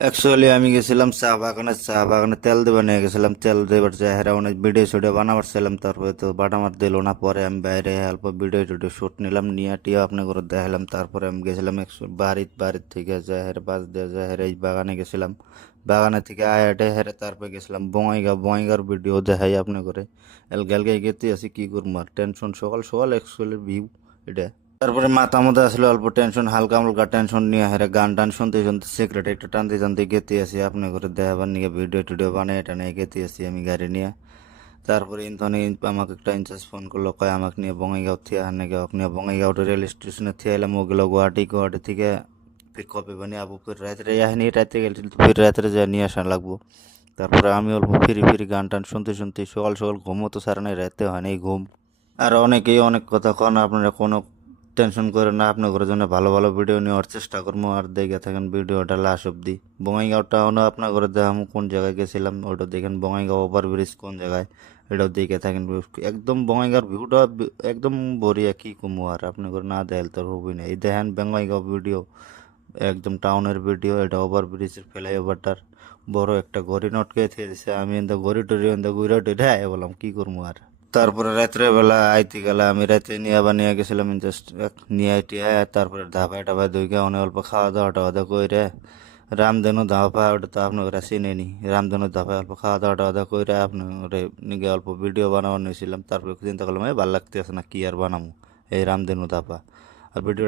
Actually আমি গেছিলাম চা বাগানে তেল দেবার নিয়ে গেছিলাম। তেল দেবার যাই হেরা অনেক ভিডিও শুটে বানাবার ছিলাম, তারপরে তো বাটামার দিল না। পরে আমি বাইরে অল্প ভিডিও টিডিও শুট নিলাম, নিয়ে টিয়া আপনি করে দেখালাম। তারপরে আমি গেছিলাম বাড়ির থেকে যাই হেরে বাস দিয়ে যাই হেরে এই বাগানে গেছিলাম। বাগানে থেকে আয়াটে হেরে তারপরে গেছিলাম বঙ্গাইগাঁর ভিডিও দেখাই আপনি করে। গেলগে গেতে আছি কি করবো আর, টেনশন সকাল সকাল অ্যাকচুয়ালি ভিউ এটা। তারপরে মাথা মধ্যে আসলে অল্প টেনশন, হালকা হালকা টেনশন নিয়ে হেরে গান টান শুনতে শুনতে সিগারেট একটা টানতে টানতে গেতে আসি আপনি করে দেখাবার নিয়ে ভিডিও টিডিও বানিয়ে টানে গেতে আসি আমি গাড়ি নিয়ে। তারপরে ইন্থনে আমাকে একটা ইনচার্জ ফোন করলো, কয় আমাকে নিয়ে বঙ্গাইগাঁও থিয়া হানে গেও আপনি। বঙ্গাইগাঁও রেল স্টেশনে থিয়া এলাম, ওগুলো গুয়াহাটি থেকে ফির কবে বানিয়ে আবু ফির রাত্রে যাইনি, রাতে গেলে তো ফির রাত্রে যা নিয়ে আসা লাগবো। তারপরে আমি অল্প ফিরি ফিরি গান টান শুনতে শুনতে সকাল সকাল ঘুমও তো সারা নাই, রাতে হয় নাই ঘুম। আর অনেকেই অনেক কথা কন, আপনারা কোনো টেনশন করে না, আপনার ঘরের জন্য ভালো ভালো ভিডিও নেওয়ার চেষ্টা করবো। আর দেখে থাকেন ভিডিওটা লাস্ট অব্দি। বঙ্গাইগাঁও টাউনও আপনার ঘরে দেখাম কোন জায়গায় গেছিলাম, ওটা দেখেন। বঙ্গাইগাঁও ওভার ব্রিজ কোন জায়গায়, এটাও দেখে থাকেন। একদম বঙ্গাইগাঁওর ভিউটা একদম বড়িয়া, কি কমু আর আপনার ঘরে না দেখাল তোর হবই না। এই দেখেন বঙ্গাইগাঁও ভিডিও, একদম টাউনের ভিডিও। এটা ওভার ব্রিজের ফ্লাইওভারটার বড় একটা ঘড়ি নটকে থিয়ে দিছে। আমি এনতে ঘড়ি টড়ি এনতে ঘুরে টুরে আয় বললাম কি করবো আর। তারপরে রাত্রে বেলা আইতে গেলে আমি রাতে নিয়ে আবার নিয়ে গেছিলাম জাস্ট নিয়ে আইটি আয়। তারপরে ধাবায় টাবায় দুইকে অনেক অল্প খাওয়া দাওয়া টাওয়া দাওয়া করে রামধেনু ধাবা, ওটা তো আপনার চিনে নি। রামধেনু ধাবায় অল্প খাওয়া দাওয়া টাওয়া দাওয়া করে আপনার নিয়ে অল্প ভিডিও বানাবার নিয়েছিলাম। তারপরে চিন্তা করলাম এই ভালো লাগতেছে না, কি আর বানাবো এই রামধেনু ধাবা। আর ভিডিও